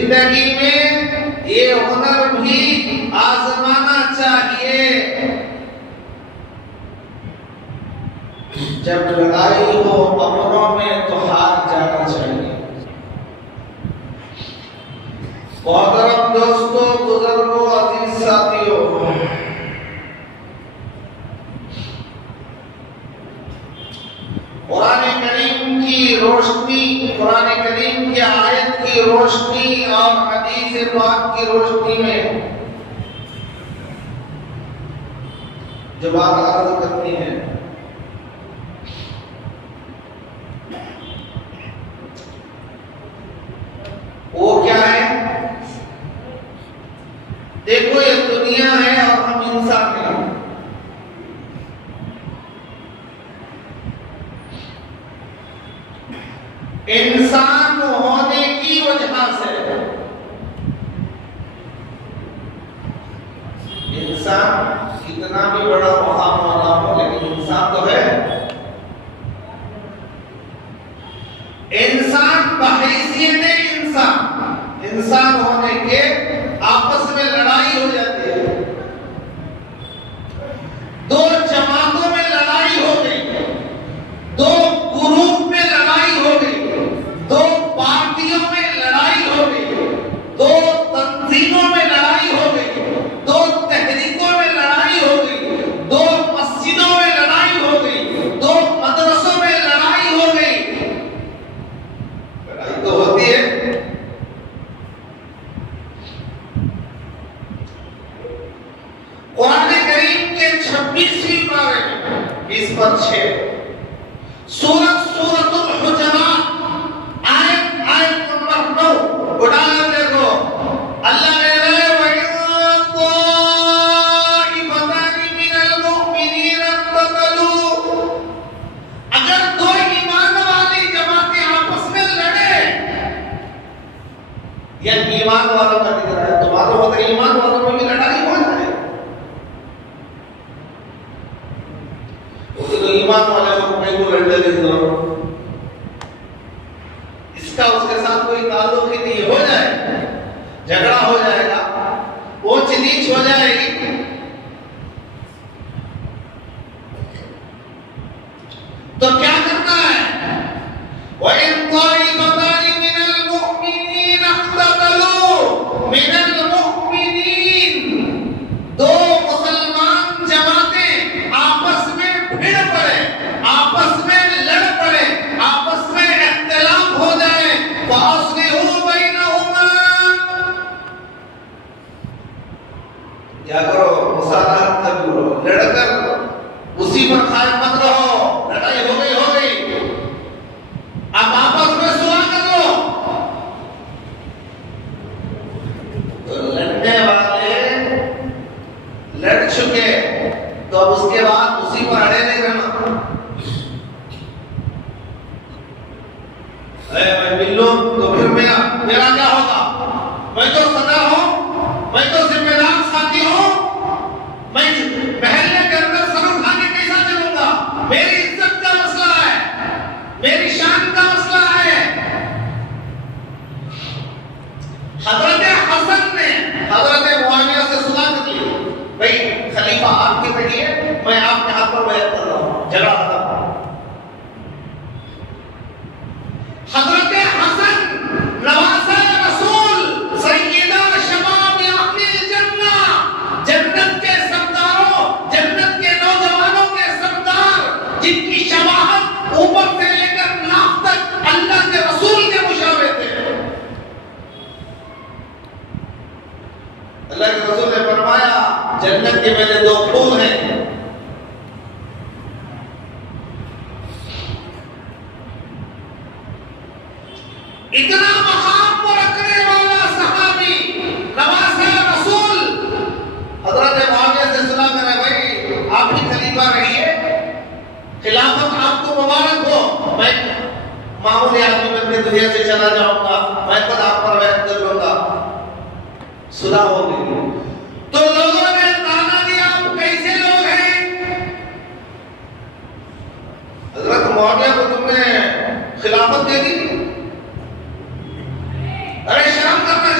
जिंदगी में ये हुनर भी आजमाना चाहिए। जब लड़ाई हो अपनों में तो हार जाना चाहिए। मोहतरम दोस्तों, बुजुर्गों, अजीज साथियों, कुरान करीम की रोशनी, कुरान करीम की आयत की रोशनी और हदीस पाक की रोशनी में जो बात अर्ज करनी है, वो क्या है? देखो, ये दुनिया है और हम इंसान हैं। इंसान होने की वजह से इंसान कितना भी बड़ा मुकाम वाला हो, लेकिन इंसान तो है। इंसान बहैसियत इंसान होने के आपस में लड़ाई हो जाती है। दो जमातों में लड़ाई हो गई, दो ग्रुप में लड़ाई हो गई, दो पार्टियों में लड़ाई हो गई, दो तंजीमों में लड़ाई हो गई, दो तहरीकों में लड़ाई हो गई, दो मस्जिदों में लड़ाई हो गई, दो मदरसों में लड़ाई हो गई। लड़ाई तो होती है। कुरान करीम के 26वीं पारे में 20/6 सूरतुल हुजरात आयत नंबर 9 उठा देखो। अल्लाह कह रहा है, अगर दो ईमान वाली जमातें आपस में लड़े, या ईमान वालों का दिख रहा है, तुम्हारा होता है ईमान वालों में भी लड़ाई हो जाए। तो ईमान वाले को लड़ने दे दो, इसका उसके साथ कोई ताल्लुक ही नहीं। हो जाए झगड़ा, हो जाएगा, ऊंच नीच हो जाएगी। तो क्या करना है? दो मुसलमान जमातें आपस में भिड़ पड़े, आपस में लड़ पड़े, आपस में इख्तिलाफ हो जाए, क्या करो? मुसालहत करो, लड़कर उसी पर कायम मत रहो। लड़ाई हो गई, अब आपस में सुलह कर लो। तो लड़ने वाले लड़ चुके, तो अब उसके बाद उसी पर अड़े नहीं रहना। मैं मिल लूं तो फिर मेरा क्या होगा? मैं तो सदर हूं, मैं तो जिम्मेदार साथी हूं, मैं महल्ले के अंदर सर उठा के कैसा चलूंगा? मेरी इज्जत का मसला है, मेरी शान का मसला है। हजरत हसन ने हजरत मुआविया से सुलह कर ली, भाई खलीफा आपकी बेटी है, मैं आपके हाथ पर बैत कर रहा हूं, झगड़ा खत्म। हजरत हसन नवासे रसूल सय्यदा शबाब अहलिल जन्नह, जन्नत के सरदारों, जन्नत के नौजवानों के सरदार, जिनकी शबाहत ऊपर से लेकर नाक तक अल्लाह के रसूल के मुशाबे थे। अल्लाह के रसूल ने फरमाया, जन्नत के मेरे दो फूल हैं, इतना मकाम को रखने वाला सहाबी नवासे रसूल हजरत मुआविया से सुना करे, भाई आप ही खलीफा रहिए, खिलाफत आपको मुबारक हो, मैं मामूली आदमी बनकर दुनिया से चला जाऊंगा, मैं खुद आप पर बैत कर लूंगा। सुलह हो गई। तो लोगों ने ताना दिया, आप कैसे लोग हैं? हजरत मुआविया को तुमने खिलाफत दे दी? अरे शर्म करना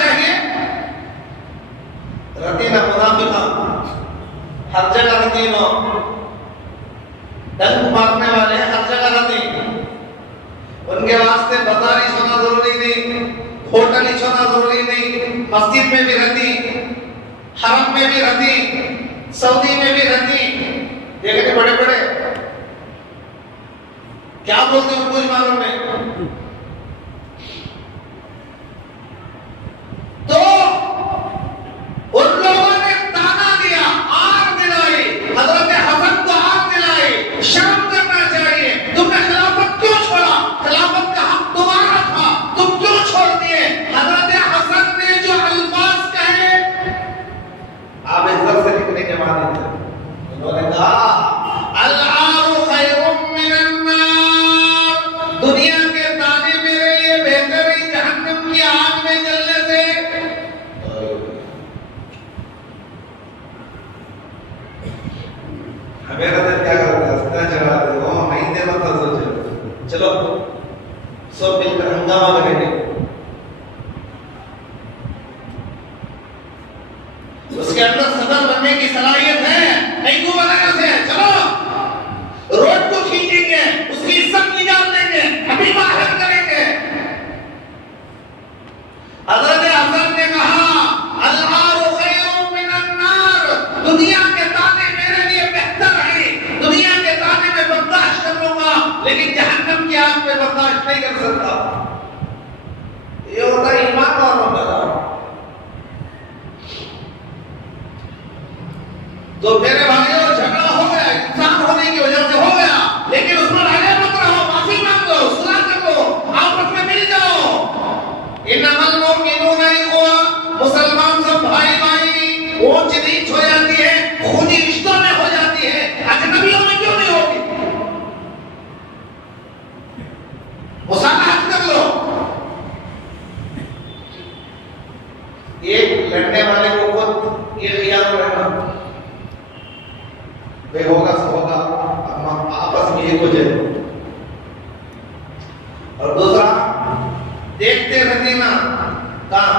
मस्जिद में भी रहती, हरम में भी रहती, सऊदी में भी रहती। देखते बड़े बड़े क्या बोलते हैं उनको मालूम नहीं। तो उन लोगों ने ताना दिया, आग दिलाई, हजरत हसन को आग दिलाई, शर्म करना चाहिए, तुमने खिलाफत क्यों छोड़ा? खिलाफत का हक तुम्हारा था, तुम क्यों छोड़ दिए? हजरत हसन ने जो अल्फाज कहे, आप इज्जत से लिखने के माने थे। उन्होंने कहा अल-आरु खैरुम मिनन नार, दुनिया के ताने मेरे लिए बेहतर है जहन्नम की आग में जलने से। मेरा दिल क्या करता है, इतना चला दे, वो नहीं देना था, सोचो चलो सब मिलकर हंगामा करेंगे। उसके अंदर सदर बनने की सलाहियत है, नहीं को बनाने से, चलो रोड को खींचेंगे, उसकी इज्जत निकाल देंगे, अभी बाहर करेंगे। हजरत हसन ने कहा अल-आरु खैरुम मिनन नार, दुनिया के ताने मेरे लिए बेहतर है, दुनिया के ताने में बर्दाश्त कर लूंगा, लेकिन जहन्नम की आग में बर्दाश्त नहीं कर सकता। ये होता है ईमान वालों का। तो मेरे भाइयों झगड़ा हो गया, इंसान होने की वजह से हो गया, लेकिन उस पर आगे मत रहो, माफी मांग लो, सुलह कर लो, आपस में मिल जाओ। इन्नमल मुमिनूना इख्वा, मुसलमान सब भाई भाई, ऊंच नीच हो जाती है, खूनी रिश्तों में हो जाती है, अजनबियों में क्यों नहीं होती? मुसाफहत कर लो। एक लड़ने वाले को खुद ये ख्याल रखना, वे होगा सो होगा, आपस में एक हो जाए। और दूसरा, देखते रहते ना, कहाँ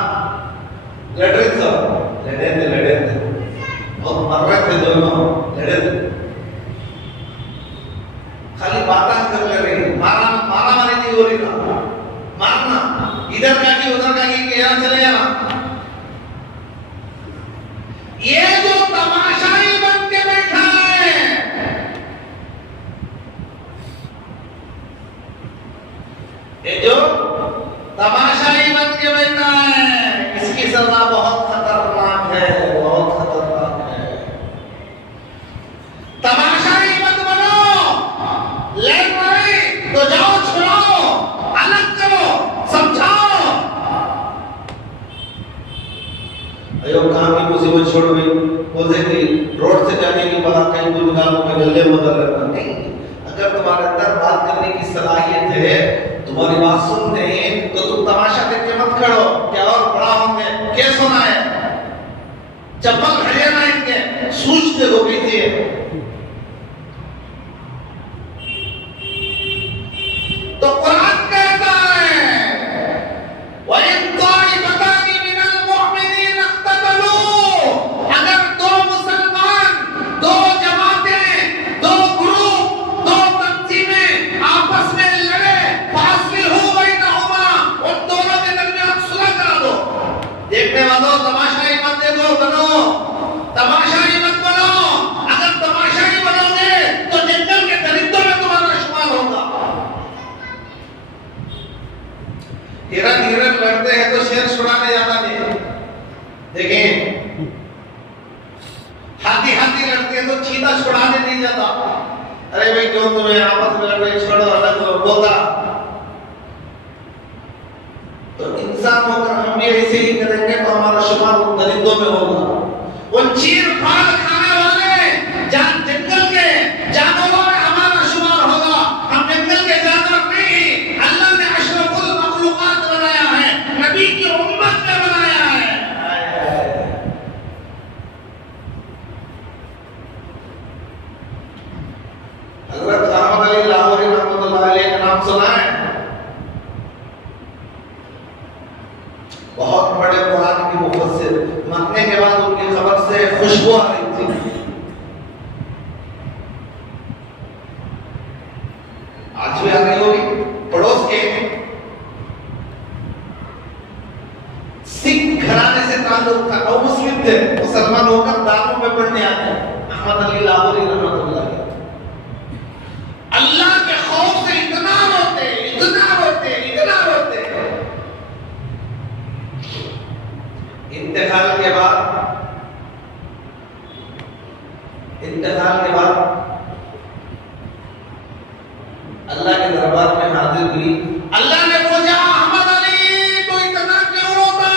लड़ लड़े थे और मर रहे थे दोनों, लड़े थे, खाली बातें कर ले रही, मारा मारी नहीं हो रही ना, मारना इधर का कि उधर का कि यहाँ चले जाना। ये जो तमाशाई बन के बैठा है, ये जो तमाशाई बन के बैठा है, इसकी सजा बहुत खतरनाक है, बहुत खतरनाक है। तमाशाई मत बनो, ले पड़े तो जाओ, छुड़ाओ, अलग करो, समझाओ। अयो काम की मुसीबत छोड़ गई, बोलते कि रोड से जाने के बाद कहीं कोई दुकानों में गले बदल रखना नहीं। अगर तुम्हारे अंदर बात करने की सलाहियत है, तुम्हारी बात सुनते हैं, तो तुम तमाशा देख के मत खड़ो, क्या और बड़ा होंगे, क्या सुना है, चप्पल खड़े ना इनके, सूझते हो कैसे है। तो कुरान कहता है वइन ताइबतानि मिनल मुमिनीन इख्ततलू, अगर दो मुसलमान, दो जमातें, दो ग्रुप, दो तंजीमें आपस में लड़े, फासलिहू बैनहुमा, उन दोनों के दरमियान सुलह करा दो। देखने वालों तमाशाई मत देखो, बनो तमाशाई मत बनो। अगर तमाशाई बनोगे तो जंगल के दरिंदों में तुम्हारा शुमार होगा। हिरन हिरन लड़ते हैं तो शेर छुड़ाने जाता नहीं, देखें हाथी हाथी लड़ते हैं तो चीता छुड़ाने नहीं जाता। अरे भाई क्यों तुम्हें आपस में लड़ रहे, छोड़ो, अलग बोलता। तो इंसान होकर हम भी ऐसे ही करेंगे तो हमारा शुमार उन दरिंदों में होगा। उन चीर फाड़ खाने वाले जंगल के जानवरों में हमारा शुमार होगा। हम जंगल के जानवर नहीं, अल्लाह ने अशरफुल मखलूकात बनाया है, नबी की उम्मत में बनाया है। हजरत अहमद अली लाहौरी रहमतुल्लाह अलैह का नाम सुना है? बहुत बड़े कुरान की मुफस्सिर, मरने के बाद उनकी खबर से खुशबू आ रही थी। आज भी आ रही होगी। पड़ोस के सिख घराने ताल्लुक था, वो मुस्लिम थे, मुसलमान होकर दारों में पढ़ने आते अहमद अली लाहौरी रहमतुल्लाह अलैह। अल्लाह के खौफ से इतना रोते, इतना रोते, इतना रोते। इंतकाल के बाद अल्लाह के दरबार में हाजिर हुई। अल्लाह ने पूछा, अहमद अली तो इतना क्यों रोता?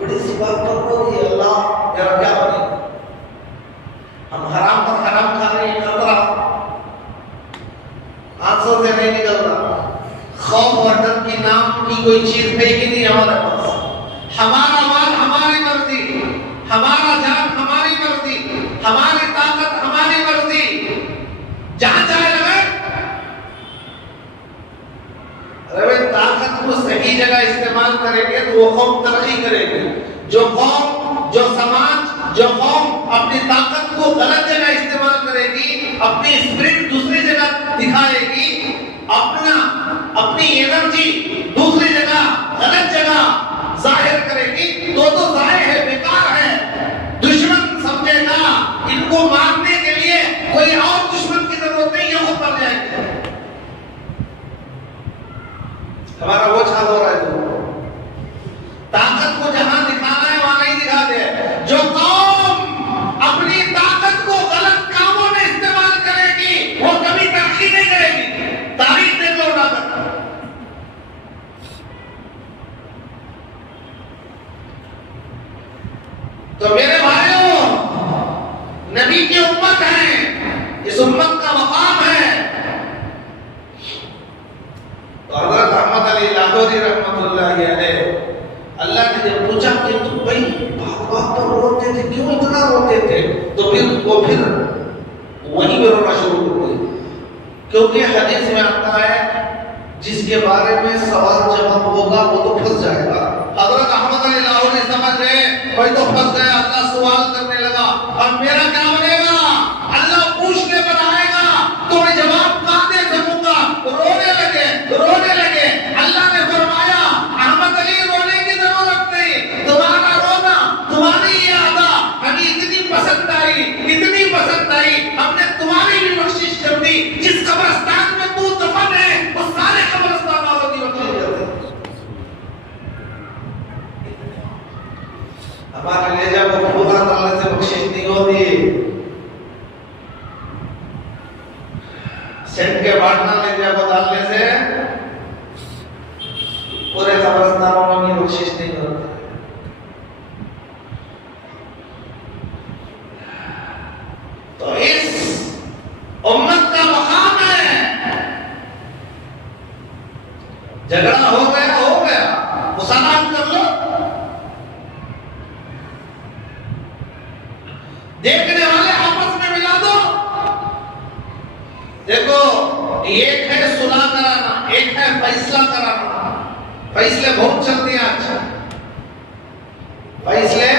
बड़ी सी बात पर रो दी। अल्लाह मेरा क्या बने? हम हराम पर हराम खा रहे हैं, खतरा आंसू से नहीं निकल रहा। खौफ और डर की नाम की कोई चीज है ही नहीं हमारे पास। हमारा माल हमारी मर्जी, हमारा जान हमारी मर्जी, हमारी ताकत हमारी मर्जी, जहां चाहे लगे। अरे भाई, ताकत को सही जगह इस्तेमाल करेंगे तो वो कौम तरक्की करेगी। जो कौम, जो समाज, जो कौम अपनी ताकत को गलत जगह इस्तेमाल करेगी, अपनी स्पिरिट दूसरी जगह दिखाएगी, अपनी एनर्जी दूसरी जगह, गलत जगह जाहिर करेगी, तो जाहिर है, बेकार है। दुश्मन समझेगा इनको मारने के लिए कोई और दुश्मन की जरूरत नहीं, ये खुद मर जाएंगे। हमारा वो चाल हो रहा है। तो ताकत को जहां दिखाना है वहां नहीं दिखा दे। जो कौम अपनी ताकत को गलत कामों में इस्तेमाल करेगी वो कभी तरक्की नहीं करेगी। तारीख देख लो ताकत। तो मेरे भाइयों, नबी की उम्मत है, इस उम्मत का मकाम है। तो हज़रत अहमद अली लाहौरी रहमतुल्लाह अलैह, अल्लाह ने जब पूछा कि तुम भाई बात पर रोते थे, क्यों इतना रोते थे? तो फिर वहीं पे रोना शुरू कर दिया। क्योंकि हदीस में आता है, जिसके बारे में सवाल जवाब होगा वो तो फंस जाएगा। हज़रत अहमद अली लाहौरी समझ गए, भाई तो फंस गया। अल्लाह सवाल करने लगा, और मेरा क्या बनेगा? अल्लाह पूछने पर आएगा तो मैं जवाब कहां दे सकूंगा? रोने लगे, रोने लगे। अल्लाह ने फरमाया, अहमद अली रोने की जरूरत नहीं, तुम्हारा रोना, तुम्हारी ये अदा हमें इतनी पसंद आई, इतनी पसंद आई, हमने तुम्हारी भी बख्शिश कर दी। जिस कब्रिस्तान में तू दफन है वो सारे कब्रिस्तान वालों की बख्शिश कर दी। हमारे लेजा को खुदा ताला से बख्शिश नहीं होती। सेंट के बांटना लेजा को डालने से पूरे कब्रिस्तानों में बख्शिश नहीं होती। तो इस उम्मत का मकाम है। झगड़ा हो गया, मुसलमान कर लो। देखने वाले आपस में मिला दो। देखो, एक है सुलह कराना, एक है फैसला कराना। फैसले बहुत चलते हैं आज। फैसले,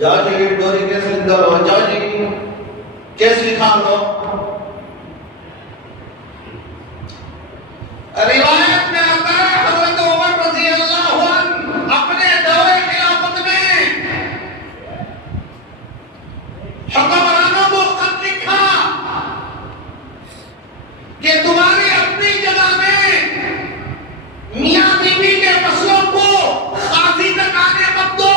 जाओ जी डोरी केस लिख दो, जाओ जी केस लिखा लो। रिवायत में आता है, हज़रत उमर रज़ी अल्लाहु अन्हु अपने दौरे खिलाफत में हुक्मरानों को खत लिखा कि तुम्हारी अपनी जगह में मियां बीवी के मसलों को काजी तक आने मत दो,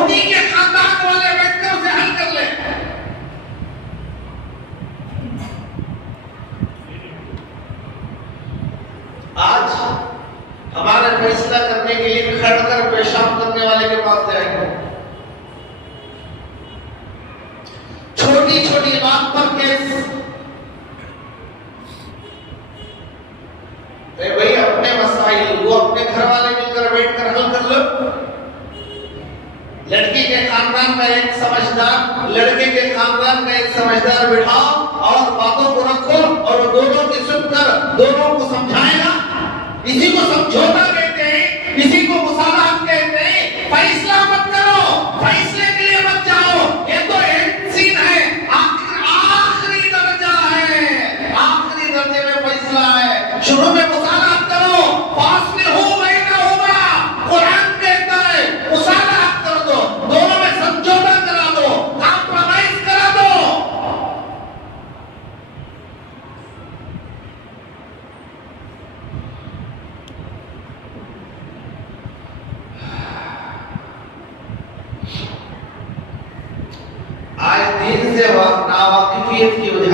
उन्हीं के खानदान वाले बैठकर उसे हल कर ले। आज हमारे फैसला करने के लिए खड़कर पेशाब करने वाले के पास जाएंगे। छोटी छोटी बात पर केस। भाई अपने मसाइल वो अपने घर वाले मिलकर बैठकर हल कर लो। लड़की के खानदान का एक समझदार, लड़के के खानदान का एक समझदार बिठाओ और बातों को रखो, और दोनों की सुनकर दोनों को समझाएगा। इसी को समझौता कहते हैं, इसी को मुसालहत कहते हैं। फैसला मत करो, फैसले के लिए मत जाओ। ये तो एंड सीन है, आखिरी दर्जा है, आखिरी दर्जे में फैसला है। शुरू में मुसालहत करो, फासले हो बैना होगा,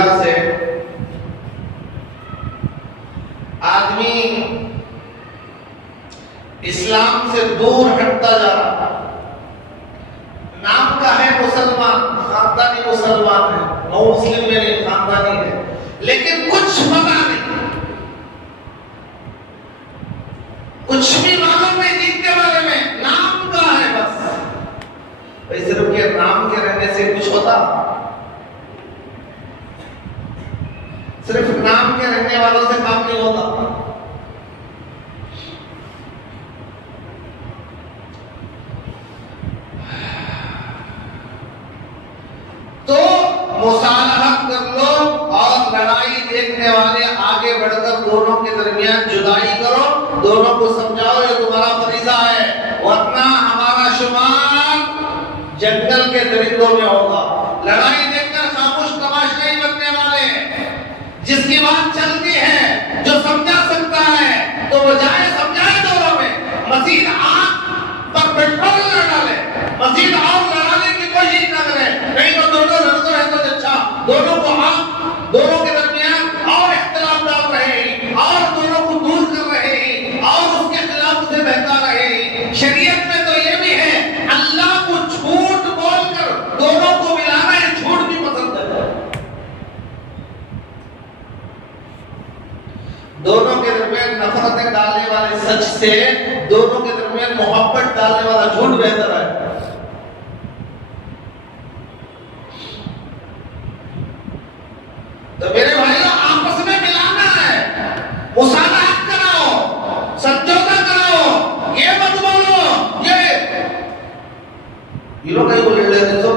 लिहाज से आदमी इस्लाम से दूर हटता जा रहा। नाम का है मुसलमान, खानदानी मुसलमान है, वो मुस्लिम में नहीं, खानदानी है, लेकिन कुछ पता नहीं, कुछ भी मालूम नहीं जीतने वाले में, नाम का है बस। भाई सिर्फ ये नाम के रहने से कुछ होता? सिर्फ नाम के रहने वालों से काम नहीं होता। तो मुसालहत कर लो और लड़ाई देखने वाले आगे बढ़कर दोनों के दरमियान जुदाई करो, दोनों को समझाओ ये तुम्हारा फरीजा है, वरना हमारा शुमार जंगल के दरिंदों में होगा। लड़ाई देखकर खामोश तमाश नहीं बनने वाले। जिसकी बात चलती है, जो समझा सकता है, तो वो जाए समझाए दोनों में। मजीद आग पर पेट्रोल न डाले, मजीद आग लड़ाने की कोशिश न करे, नहीं तो दोनों लड़ते हैं तो अच्छा, दोनों को आग, दोनों के दरमियान और इख्तिलाफ डाल रहे हैं और दोनों को दूर कर रहे हैं और उसके खिलाफ उसे बहका रहे हैं। शरीयत में तो ये भी है, अल्लाह को झूठ बोलकर दोनों को मिलाना, ये झूठ भी पसंद है। दोनों के दरमियान नफरतें डालने वाले सच से दोनों के दरमियान मोहब्बत डालने वाला झूठ बेहतर है। तो मेरे भाइयों, आपस में मिलाना है, मुसालहत कराओ, समझौता कराओ, ये मत बोलो ये लोग कहीं बोल रहे थे तो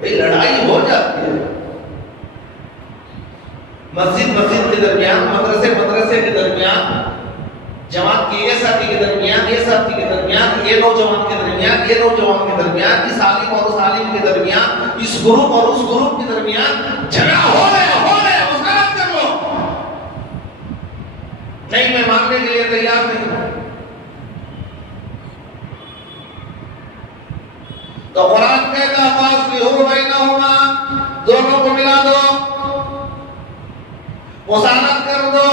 भाई लड़ाई हो जाती है। मस्जिद मस्जिद के दरमियान, मदरसे मदरसे के दरमियान, जमात के ये साथी के दरमियान, ये साथी के दरमियान, ये नौजवान के दरमियान, ये नौजवान के दरमियान, इस आलिम और उस आलिम के दरमियान, इस ग्रुप और उस ग्रुप के दरमियान झगड़ा हो रहे मुसालहत कर लो। नहीं, मैं मानने के लिए तैयार नहीं। तो कुरान कहता फासलिहू बैनहुमा, दोनों को मिला दो, मुसालहत कर दो।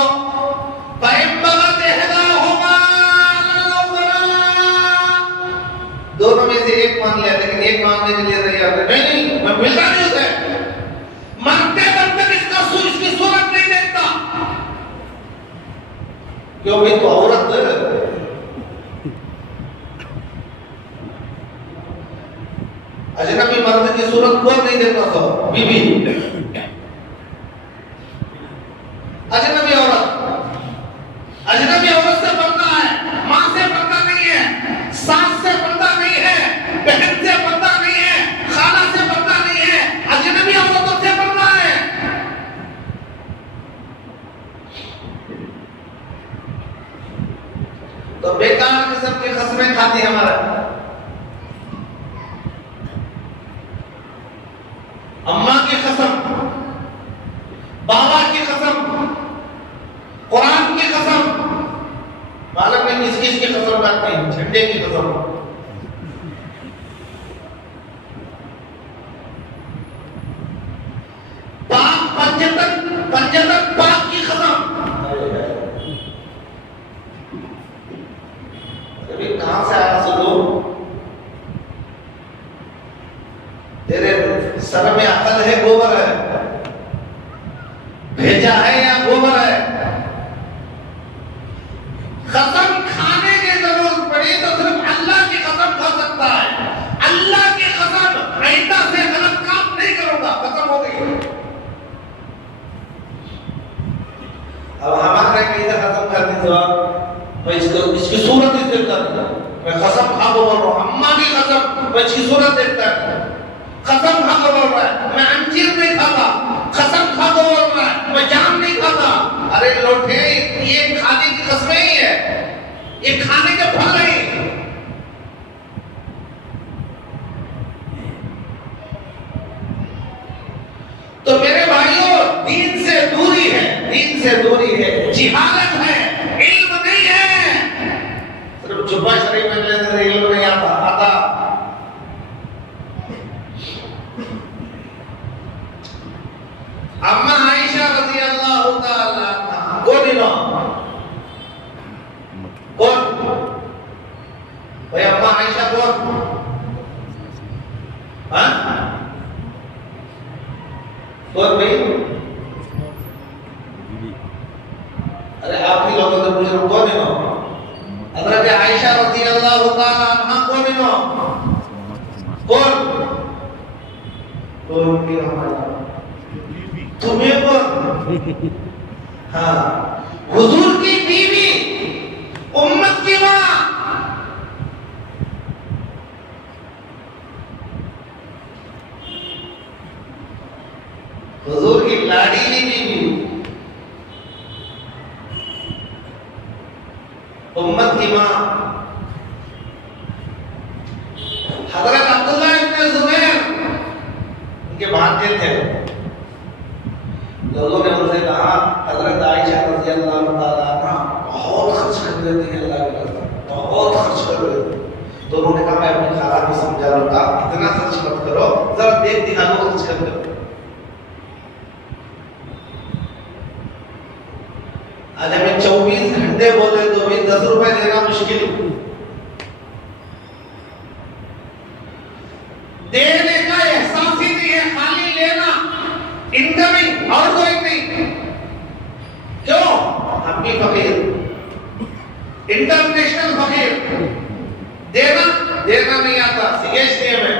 दोनों में से एक मान लिया, लेकिन एक मानने के लिए तैयार है, नहीं मैं मिलता नहीं उसे, मरते वक्त तक इसकी सूरत नहीं देखता। क्यों भाई, तो औरत अजनबी मर्द की सूरत को नहीं देखता, तो बीबी अजनबी औरत से पर्दा है, मां से पर्दा नहीं है, सास से पर्दा नहीं है, बहन से पर्दा नहीं है, खाला से पर्दा नहीं है, अजनबी औरतों से पर्दा है। तो बेकार किस्म की कसमें खाती हमारा। अम्मा की कसम, बाबा की कसम, कुरान की कसम, मालूम नहीं किस किस की कसम खाते हैं, झंडे की कसम। पाक पंजतन पाक की कसम। अरे कहां से आया सुनो? तेरे सर में अकल है, गोबर है, भेजा है या गोबर है? कसम खाने की जरूरत पड़ी तो सिर्फ अल्लाह की कसम खा सकता है। अल्लाह की कसम, आइंदा से गलत काम नहीं करूंगा, कसम हो गई। अब हमारे कैसे कसम करने जवाब, मैं इसकी सूरत ही देखता था, मैं कसम खा बोल रहा हूँ, अम्मा की कसम, मैं इसकी सूरत देखता था, कसम खा बोल रहा है, मैं अंजीर नहीं खाता, कसम खा बोल रहा है, मैं जाम नहीं खाता। अरे लोटे, ये खाने की कसमें ही है, ये खाने के फल नहीं। तो मेरे भाइयों, दीन से दूरी है, दीन से दूरी है, जिहालत है, इल्म नहीं है। सिर्फ जुब्बा शरीफ में लेने इल्म नहीं आता। भाई अम्मा आयशा कौन? हाँ कौन भाई? अरे आप ही लोग तो पूछ रहे कौन है ना? हजरत आयशा रज़ी अल्लाह तआला अन्हा कौन है ना? कौन? कौन की हमारा तुम्हें कौन? हाँ हुजूर की बीवी, उम्मत की माँ, हुजूर की लाडली बीवी, उम्मत की माँ, हजरत अब्दुल्लाह इब्न जुबैर उनके भांजे थे। लोगों ने उनसे कहा हजरत आयशा रज़ी अल्लाह तआला अन्हा बहुत खर्च कर देती है अल्लाह के रास्ते में, बहुत खर्च कर रहे हैं। तो उन्होंने कहा मैं अपनी खाला को समझा लूंगा, इतना खर्च मत करो, जरा देख दिखा लो खर्च कर दो। आज हमें 24 घंटे बोले तो भी 10 रुपए देना मुश्किल। देने का एहसास ही नहीं है, खाली लेना, इनकमिंग और कोई नहीं। क्यों? हम भी फकीर, इंटरनेशनल फकीर। देना नहीं आता, सीएसटी में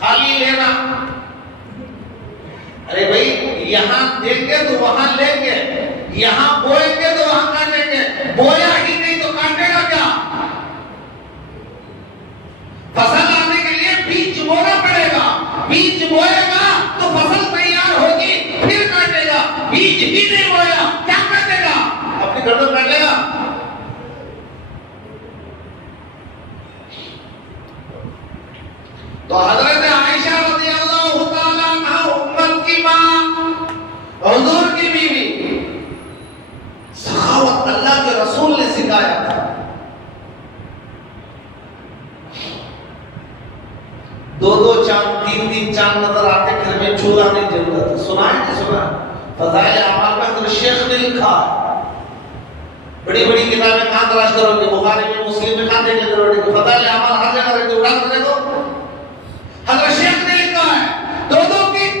खाली लेना। अरे भाई यहां देंगे तो वहां लेंगे, यहां बोएंगे तो वहां काटेंगे, बोया ही नहीं तो काटेगा क्या? फसल आने के लिए बीज बोना पड़ेगा, बीज बोएगा तो फसल तैयार होगी, फिर काटेगा। बीज ही नहीं बोया क्या काटेगा? अपनी गर्दन काट लेगा। तो हजरत आयशा रज़ियल्लाहु ताला अन्हा उम्मत की मां, हुजूर की बीवी, सखावत अल्लाह के रसूल ने सिखाया था। दो चांद, तीन चांद नजर आते घर में, चूल्हा नहीं जलता था। सुना है नहीं सुना? फज़ाइल अमाल में हज़रत शेख ने लिखा, बड़ी बड़ी किताबें कहां तलाश करोगे? बुखारी में, मुस्लिम में कहां देंगे? फज़ाइल अमाल हर जगह रहते, उठा कर देखो। हज़रत शेख ने लिखा है दो तीन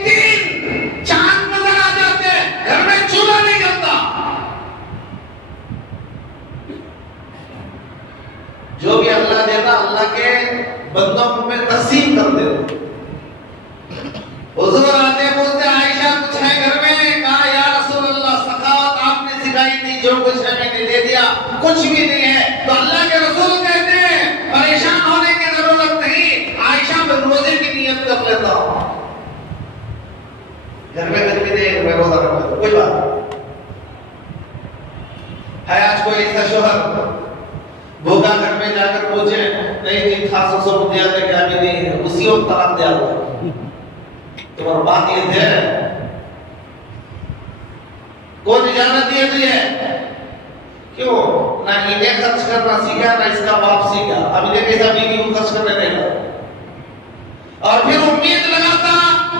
चांद नजर आ जाते, घर में चूल्हा नहीं जलता। जो भी अल्लाह देता अल्लाह के बंदों में तकसीम कर देता। हुजूर आते पूछते आयशा कुछ है घर में? कहा या रसूल अल्लाह सखावत आपने सिखाई थी, जो कुछ है मैंने दे दिया, कुछ भी नहीं है। तो अल्लाह के रसूल कहते हैं परेशान होने की जरूरत नहीं, आयशा मैं रोजे की नियत कर लेता हूं। घर में गर्मी नहीं, मैं रोजा रख लेता हूं, कोई बात है। आज कोई ऐसा शोहर भूखा घर में जाकर पूछे नहीं जी खास सब दिया था क्या? भी नहीं, उसी वक्त तलाक दिया था। तुम्हारा बात ये थे कौन इजाजत दिए तुझे? क्यों ना इन्हें खर्च करना सीखा ना इसका बाप सीखा, अब इन्हें कैसा बीवी को खर्च करने देगा? और फिर उम्मीद लगाता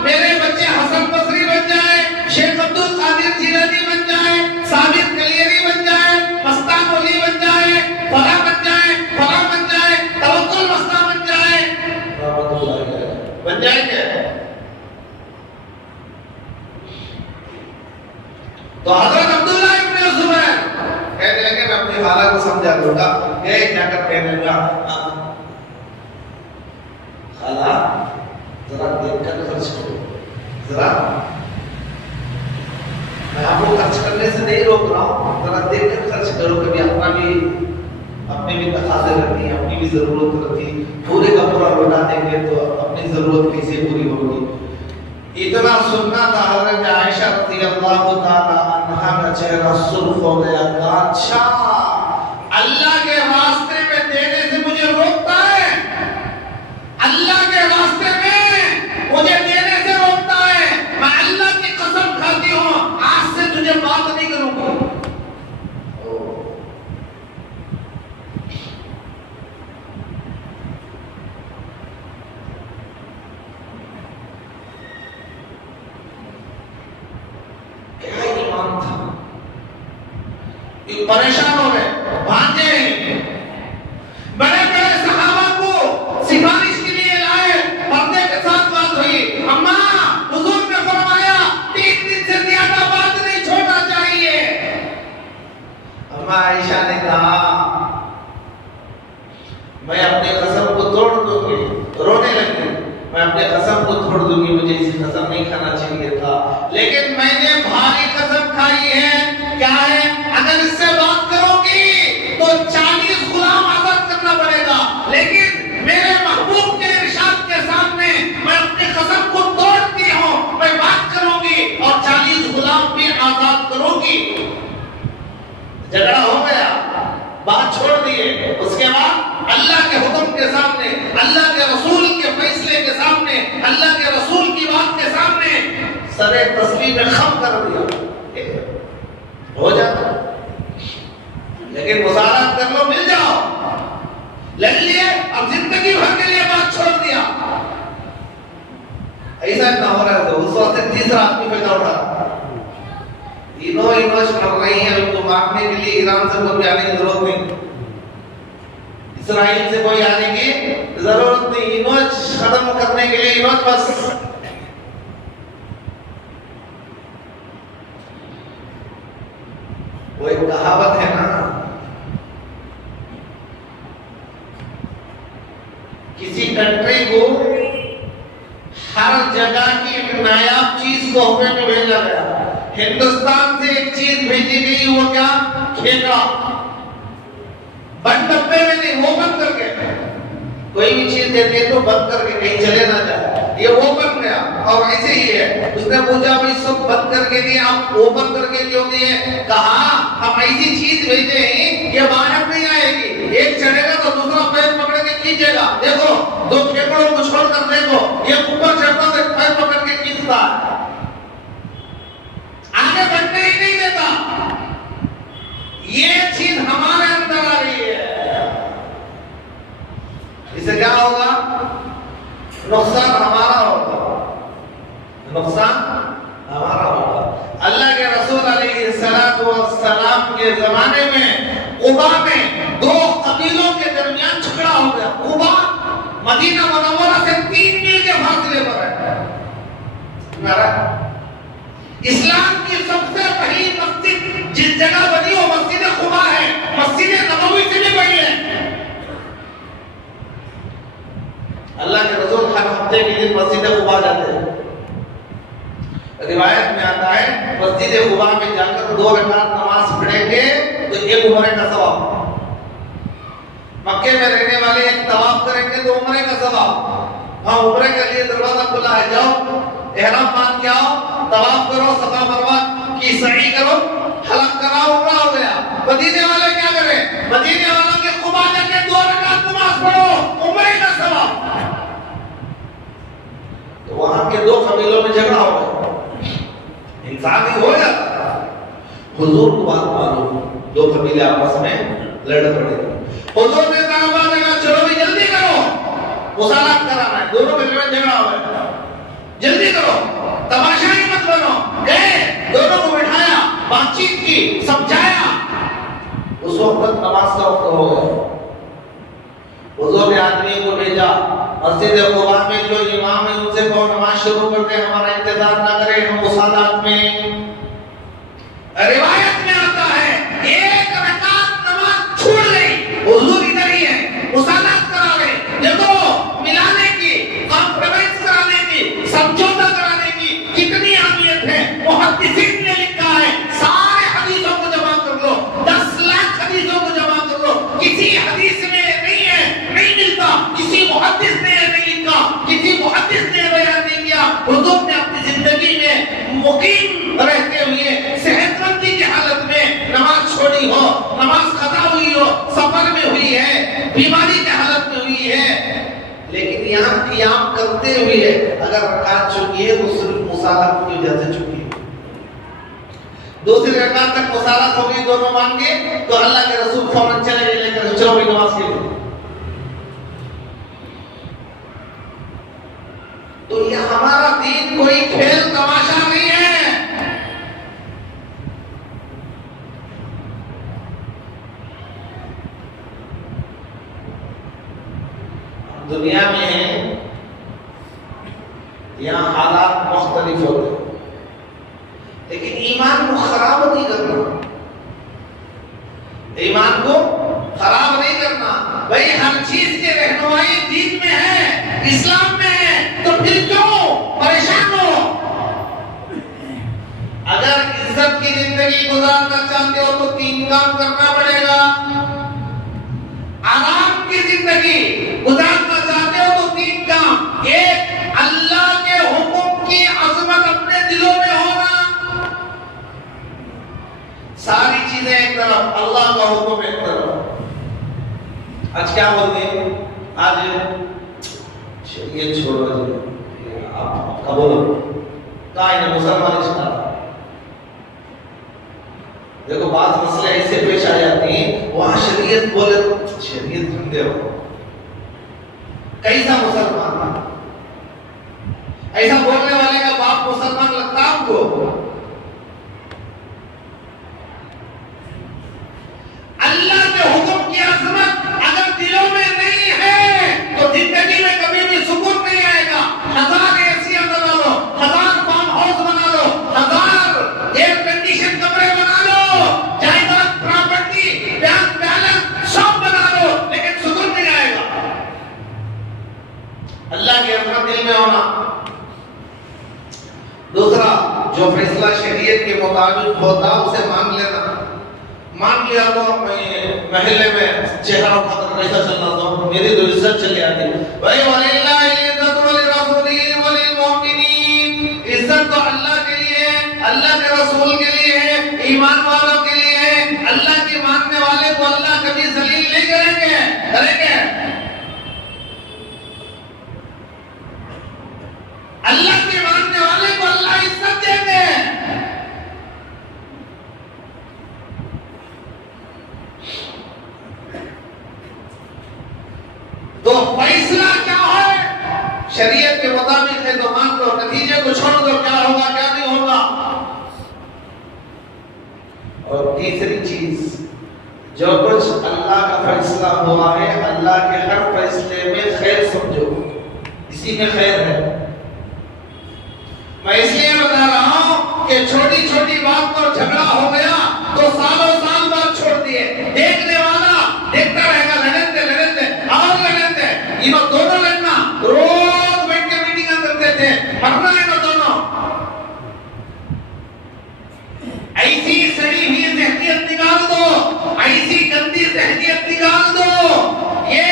मेरे बच्चे हसन बसरी बन जाए, शेख अब्दुल कादिर जिलानी बन जाए, साबिर कलियरी बन जाए, मस्तान वली बन जाए, फला बन जाए, फला बन जाए, तवक्कुल मस्ता बन जाए, बन जाएंगे। तो हजरत अब्दुल्ला इब्न जुबैर कहने लगे मैं अपनी खाला को समझा दूंगा। ये जाकर कहने लगा खाला जरा देखकर खर्च करो, जरा मैं आपको खर्च करने से नहीं रोक रहा हूँ, जरा देखकर खर्च करो। कभी अपनी भी तकाज़े रहती है, अपनी भी जरूरत रहती है, पूरे का पूरा लौटा देंगे तो अपनी जरूरत कैसे पूरी होगी? इतना सुनना था हज़रत आयशा रज़ियल्लाहु ताला अन्हा का चेहरा सुर्ख हो गया। अच्छा अल्लाह के रास्ते में देने से मुझे रोकता है, अल्लाह के रास्ते में मुझे देने से रोकता है। मैं अल्लाह की कसम खाती हूँ आज से तुझे बात नहीं करूंगा। परेशान हो गए, भांजे बड़े बड़े तस्वीर में खम कर दिया, हो जाता। लेकिन मुसारत कर लो, मिल जाओ, लड़ लिए, अब जिंदगी भर के लिए बात छोड़ दिया। ऐसा ना हो रहा है। तो उस वक्त तीसरा आदमी पैदा उठा, इनोश कर रही है उनको मारने के लिए। ईरान से कोई आने की जरूरत नहीं, इसराइल से कोई आने की जरूरत नहीं। इनोश खत्म करने के लिए इनोश बस। वो एक कहावत है ना, किसी कंट्री को हर जगह की एक नायाब चीज को हुए में भेजा गया। हिंदुस्तान से एक चीज भेजी गई, वो क्या? खेकड़ा। बंद डब्बे में नहीं, वो बंद करके। कोई भी चीज देते तो बंद करके, कहीं चले ना जाए। ये वो बन गया। और ऐसे ही है, उसने पूछा भाई सब बंद करके दिए, आप वो बंद करके क्यों दिए? कहा हम ऐसी चीज भेजे हैं ये बाहर नहीं आएगी, एक चढ़ेगा तो दूसरा पैर पकड़ के खींचेगा। देखो दो खेकड़ों को छोड़कर देखो, ये ऊपर चढ़ता तो पैर पकड़ के खींचता है, आगे बढ़ने ही नहीं देता। ये चीज हमारे अंदर आ रही है, इससे क्या होगा? नुकसान हमारा होगा, नुकसान हमारा होगा। अल्लाह के रसूल अलैहिस्सलाम के जमाने में कुबा में दो कबीलों के दरमियान झगड़ा हो गया। कुबा मदीना मुनव्वरा से 3 मील के फासले पर है। इस्लाम की सबसे बड़ी मस्जिद जिस जगह बनी वो मस्जिद कुबा है, मस्जिद नबवी से भी बड़ी है। अल्लाह के रसूल हर हफ्ते के दिन मस्जिद कुबा जाते हैं। रिवायत में आता है मस्जिद कुबा में जाकर 2 रकात नमाज पढ़ेंगे तो 1 उम्रे का सवाब। मक्के में रहने वाले एक तवाफ करेंगे तो उम्रे का सवाब। हाँ, उम्रे के लिए दरवाजा खुला है, जाओ एहराम बांध के आओ, तवाफ करो, सफा मरवा की सही करो, हलक कराओ, उम्रा हो गया। मदीने वाले क्या करें? मदीने वालों के कुबा जाके 2 रकात नमाज पढ़ो, उम्रे का सवाब। तो वहां के 2 कबीलों में झगड़ा हो गया, इंसान ही हो जाता। हुजूर को बात मालूम, 2 कबीले आपस में लड़ पड़े। हुजूर ने कहा चलो भी जल्दी करो, मुसालत कराना है, दोनों में झगड़ा हो गया, जल्दी करो, तमाशा ही मत बनो। गए, दोनों को बिठाया, बातचीत की, समझाया। उस वक्त नमाज का वक्त हो गया। हुजूर ने आदमी को भेजा मस्जिद कुबा में, जो इमाम है उनसे कहो नमाज शुरू कर दे, हमारा इंतजार ना करे, हम मुसालत में। रिवायत में आता है 1 रकात नमाज छूट गई, हुजूर इधर ही है, मुसालत करा रहे। देखो मिलाने की, कॉम्प्रोमाइज कराने की, समझौता कराने की कितनी अहमियत है। मुहद्दिसीन ने लिखा है सारे हदीसों को जमा कर लो, 10 लाख हदीसों को जमा कर लो, किसी हदीस में नहीं है, नहीं मिलता, किसी मुहद्दिस ने नहीं लिखा, किसी मुहद्दिस ने बयान नहीं किया। हुजूर ने अपनी जिंदगी में मुकीम रहते हुए सेहतमंदी की हालत में नमाज छोड़ी हो, नमाज कज़ा हुई हो, सफर में हुई है, बीमारी की हालत में हुई है, लेकिन यहाँ क़ियाम करते हुए अगर रकात चुकी है तो सिर्फ मुसालत की वजह से चुकी है। दूसरी रकात तक मुसालत हो गई, दोनों मान के, तो अल्लाह के रसूल फौरन चले गए लेकर, चलो भी नमाज के लिए। तो ये हमारा दीन कोई खेल तमाशा नहीं है। दुनिया में यहाँ हालात मुख्तलिफ होते हैं, लेकिन ईमान को खराब नहीं करना, ईमान को खराब नहीं करना। भाई हर चीज के रहनुमाई दीन में है, इस्लाम में है, तो फिर क्यों परेशान हो? अगर इज्जत की जिंदगी गुजारना चाहते हो तो 3 काम करना पड़ेगा। आराम की जिंदगी गुजारना चाहते हो तो 3 काम। 1, अल्लाह के हुक्म की अजमत अपने दिलों में होना। सारी चीजें एक तरफ, अल्लाह का हुक्म एक तरफ। आज क्या बोलते हैं? आज ये छोड़ो जी, आप बोलो कहा इन्हें मुसलमान इसका। देखो बात मसले ऐसे पेश आ जाती हैं, वहां शरीयत बोले तो शरीयत ढूंढे हो कैसा मुसलमान, ऐसा बोलने वाले का बाप मुसलमान लगता आपको? अल्लाह के हुक्म की अजमत अगर दिलों में नहीं है तो जिंदगी में कभी भी सुकून नहीं आएगा। 1000 एसी लगा लो, 1000 फार्म हाउस बना लो, 1000 एयर कंडीशन कमरे बना लो, जायदाद प्रॉपर्टी बैंक बैलेंस सब बना लो, लेकिन सुकून नहीं आएगा। अल्लाह की अजमत दिल में होना। दूसरा, जो फैसला शरीयत के मुताबिक होता उसे मान लेना। मान लिया तो महल्ले में चेहरा उठाकर कैसा चलना था, मेरी तो इज्जत चली आती भाई। वलिल्लाहि इज्जत वली रसूलिही वलिल मुमिनीन, इज्जत तो अल्लाह के लिए है, अल्लाह के रसूल के लिए है, ईमान वालों के लिए है। अल्लाह के मानने वाले को अल्लाह कभी जलील नहीं करेंगे, करेंगे? अल्लाह के मानने वाले को अल्लाह इज्जत देंगे। तो फैसला क्या है? शरीयत के मुताबिक है तो मान लो, नतीजे को छोड़ दो, क्या होगा क्या नहीं होगा। और तीसरी चीज, जो कुछ अल्लाह का फैसला हुआ है, अल्लाह के हर फैसले में खैर समझो, इसी में खैर है। मैं इसलिए बता रहा हूं कि छोटी छोटी बात पर झगड़ा हो गया तो सालों साल बाद छोड़ दिए, देखने वाला देखता रहेगा, लड़ने दे और लड़ने दे, ये दोनों लड़ना, रोज बैठ के मीटिंग करते थे, मरना है ना दोनों। ऐसी सड़ी हुई ज़हनियत निकाल दो, ऐसी गंदी ज़हनियत निकाल दो। ये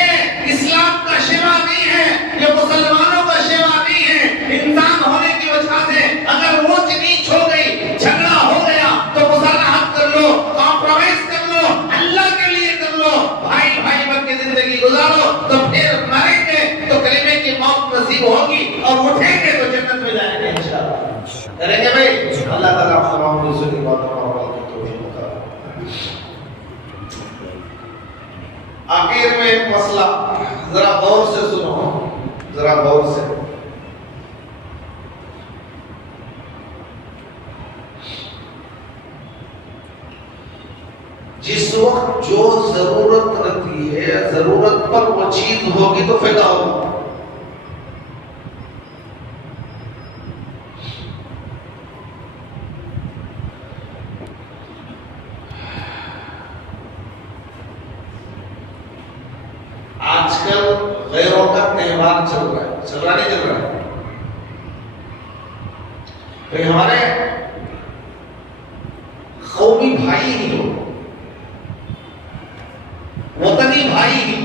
इस्लाम का शिवा नहीं है, ये मुसलमानों का शिवा नहीं है। इंसान होने की वजह से अगर ऊंच नीच हो गई, झगड़ा हो गया तो मुसालहत कर लो, कॉम्प्रोमाइज कर लो, अल्लाह के लिए कर लो, भाई भाई बन के जिंदगी गुजारो। तो फिर मरेंगे तो कलीमे की मौत नसीब होगी और उठेंगे तो जन्नत में जाएंगे इंशाअल्लाह। करेंगे भाई? अल्लाह ताला आप तमाम को सुनी बातों का आखिर में एक मसला जरा गौर से सुनो, जरा गौर से। जिस वक्त जो जरूरत रहती है, जरूरत पर वो चीज होगी तो फायदा होगा। आजकल गैरों का त्यौहार चल रहा है, चल रहा नहीं चल रहा है? तो हमारे कौमी भाई ही हो, वतनी भाई ही।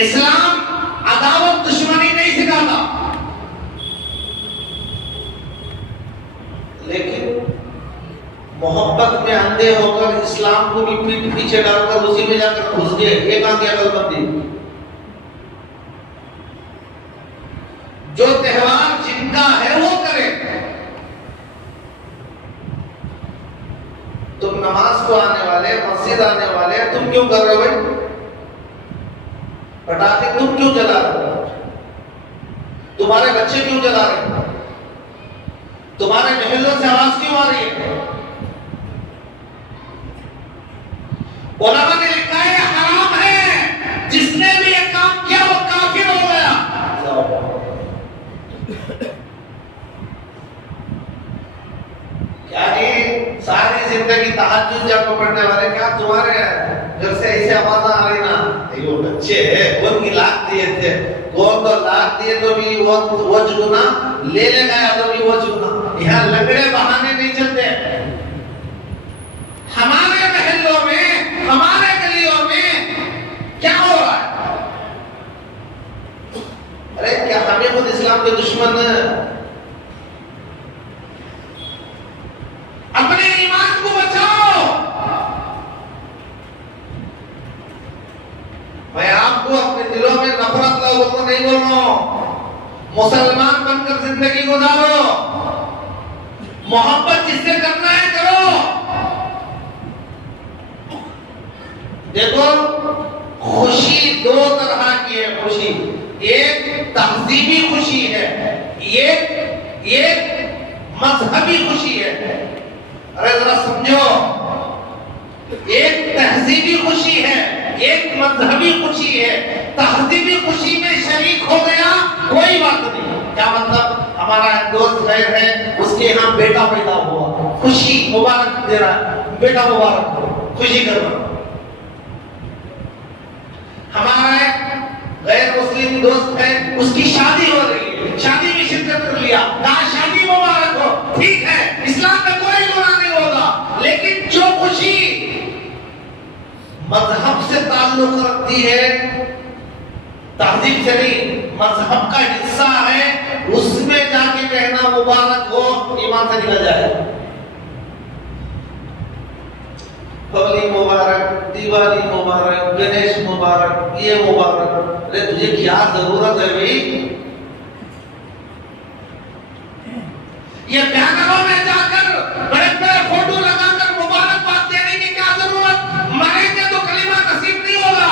इस्लाम अदावत दुश्मनी नहीं सिखाता, लेकिन मोहब्बत में अंधे होकर इस्लाम को भी पीठ पीछे डालकर उसी में जाकर घुस गए। एक आंधी अकलमंदी। जो त्योहार जिनका है वो करे। तुम नमाज को आने वाले, मस्जिद आने वाले, तुम क्यों कर रहे हो भाई? पटाखे तुम क्यों जला रहे हो? तुम्हारे बच्चे क्यों जला रहे हो? तुम्हारे महलों से आवाज क्यों आ रही है? उलमा ने लिखा है हराम है, जिसने भी ये काम किया वो काफिर हो गया। क्या जी सारी जिंदगी तहज्जुद जाकर पढ़ने वाले, क्या तुम्हारे घर से ऐसे आवाज आ रही ना? वो बच्चे कौन की लाख दिए थे, कौन तो लाख दिए तो भी वो जुगना ले गया तो भी वो जुगना। यहाँ लगड़े बहाने नहीं चलते। हमारे महलों में, हमारे गलियों में क्या हो रहा है? अरे क्या हमें खुद इस्लाम के दुश्मन अपने ईमान को बचाओ। मैं आपको अपने दिलों में नफरत लोगों को नहीं बोल रहा हूं, मुसलमान बनकर जिंदगी गुजारो, मोहब्बत जिससे करना है करो। देखो खुशी दो तरह की है खुशी, एक तहजीबी खुशी है, एक मजहबी खुशी है। अरे जरा समझो, एक तहजीबी खुशी है, एक मजहबी खुशी है। तहजीबी खुशी में शरीक हो गया कोई बात नहीं, क्या मतलब हमारा दोस्त गैर है, उसके यहाँ बेटा पैदा हुआ, खुशी मुबारक दे रहा है, बेटा मुबारक हो, खुशी करना। हमारा गैर मुस्लिम दोस्त है, उसकी शादी हो रही है, शादी में शिरकत कर लिया, कहा शादी मुबारक हो, ठीक है, इस्लाम में कोई गुनाह नहीं होगा। लेकिन जो खुशी मजहब से ताल्लुक रखती है, तहजीब से नहीं, मजहब का हिस्सा है, उसमें जाके कहना मुबारक हो, ईमान से निकल जाए। होली मुबारक, दिवाली मुबारक, गणेश मुबारक, ये मुबारक। अरे तुझे क्या जरूरत है भाई? ये बैनरों में जाकर बड़े बड़े फोटो लगाकर मुबारकबाद देने की क्या जरूरत? मरेंगे तो कलीमा नसीब नहीं होगा।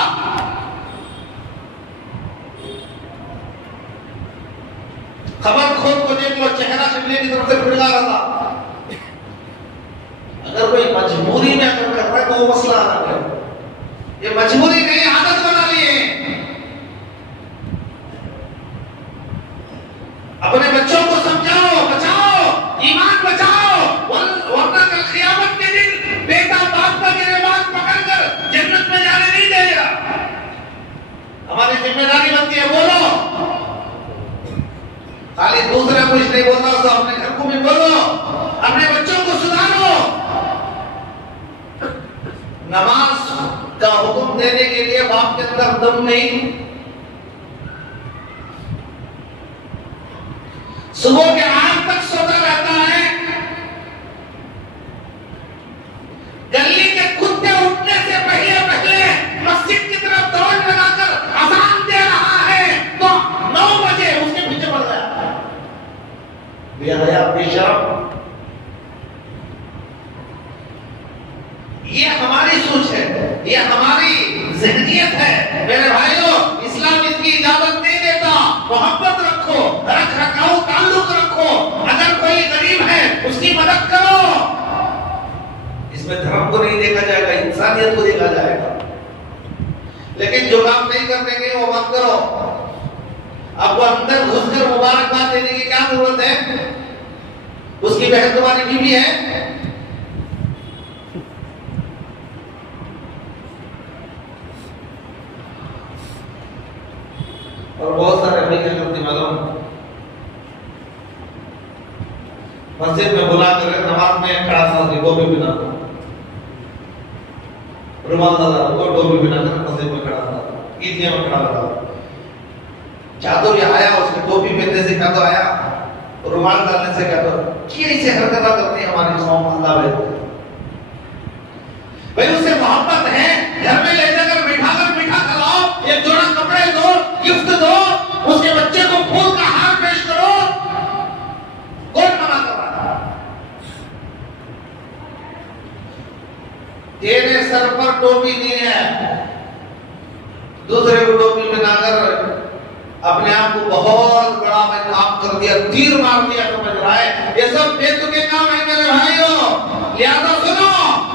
खबर खोल को देख लो, चेहरा शिमले की तरफ से फिर रहा था। अगर कोई मजबूरी में अगर कर रहा है तो वो मसला अलग है, ये मजबूरी नहीं, आदत बना ली है। अपने बच्चों को समझाओ, बचाओ, ईमान बचाओ, वरना कल क़यामत के दिन बेटा बाप का गिरबान पकड़कर जन्नत में जाने नहीं देगा। हमारी जिम्मेदारी बनती है, बोलो, खाली दूसरा कुछ नहीं बोलना, तो अपने घर को भी बोलो, अपने बच्चों को सुधारो। नमाज का हुक्म देने के लिए बाप के अंदर दम नहीं। सुबह के 8 तक सोता रहता है, गली के कुत्ते उठने से पहले मस्जिद की तरफ दौड़ लगाकर अजान दे रहा है, तो 9 बजे उसके पीछे पड़ गया। बेहया बेशरम। ये हमारी सोच है, ये हमारी ज़हनियत है। मेरे भाइयों, इस्लाम इसकी इजाजत नहीं देता। मोहब्बत रखो, रख रखाव ताल्लुक रखो, अगर कोई गरीब है उसकी मदद करो। इसमें धर्म को नहीं देखा जाएगा, इंसानियत को देखा जाएगा। लेकिन जो काम नहीं कर देंगे वो मत करो। अब वो अंदर घुसकर मुबारकबाद देने की क्या जरूरत है? उसकी बहन तुम्हारी बीवी है, और बहुत सारे भाई क्या करते मालूम, मस्जिद में बुला कर नमाज में खड़ा साथी वो भी बिना रुमाल डाला, वो टोपी बिना कर मस्जिद में खड़ा था, ईदगाह में खड़ा रहा। चादर ये आया, उसके टोपी पहनने से क्या तो आया, रुमाल डालने से क्या तो, किसी से हरकत करती है हमारी कौम। अल्लाह भाई उससे मोहब्बत है, घर में ले जाकर बिठाकर मीठा खिलाओ, एक जोड़ा कपड़े दो, गिफ्ट दो, उसके बच्चे को फूल का हार पेश करो। कौन मना कर रहा है? तेरे सर पर टोपी नहीं है, दूसरे को टोपी पहनाकर अपने आप को बहुत बड़ा मैं काम कर दिया, तीर मार दिया, समझ रहा है? ये सब बेतुके काम है मेरे भाइयों। लिहाजा सुनो,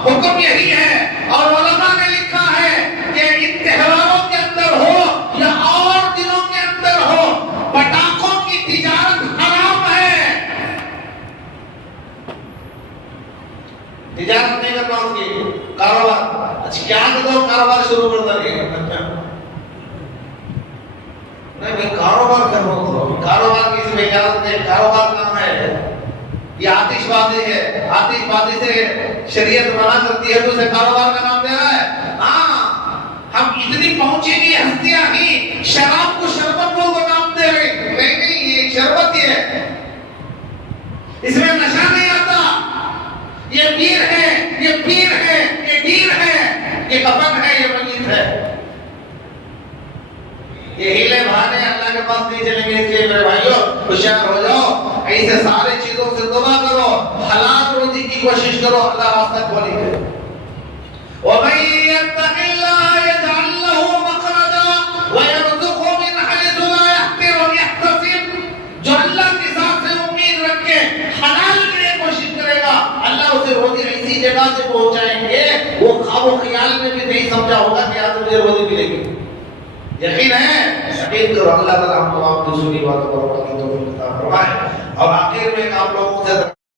हुक्म यही है, और उलमा ने लिखा है कि इन त्योहारों के अंदर हो या और दिनों के अंदर हो, पटाखों की तिजारत हराम है। तिजारत नहीं करना, उसकी कारोबार। अच्छा क्या करो, कारोबार शुरू कर देंगे? नहीं भाई, कारोबार करो, कारोबार किसी में इजाजत नहीं। कारोबार काम है, ये आतिशबाजी है, आतिशबाजी से शरीयत मना करती है, तो उसे कारोबार का नाम दे रहा है। हाँ, हम इतनी पहुंची नहीं हस्तियां ही शराब को शरबत बोल को नाम दे रहे। नहीं, ये शरबत ही है, इसमें नशा नहीं आता। ये पीर है, ये पीर है, ये डीर है, ये कफन है, ये मजीद है। ये हीले बहाने अल्लाह के पास नहीं चलेंगे। इसलिए मेरे भाइयों होशियार हो जाओ, ऐसे सारी चीजों से तौबा करो, हलाल रोजी की कोशिश करो, अल्लाह रास्ता खोले दे। वमन यत्तकिल्लाह यजअल लहू मखरजा वयरज़ुक़हु मिन हैसु ला यहतसिब व यहतसिब। जो अल्लाह की जात से उम्मीद रख के हलाल के लिए कोशिश करेगा, अल्लाह उसे रोजी ऐसी जगह से पहुंचाएंगे वो ख्वाब ख्याल में भी नहीं समझा होगा कि आज मुझे रोजी मिलेगी। यकीन है, यकीन करो। अल्लाह ताला हम तमाम की सुनी बातों पर अपनी तौफीक अता फरमाए। और आखिर में आप लोगों से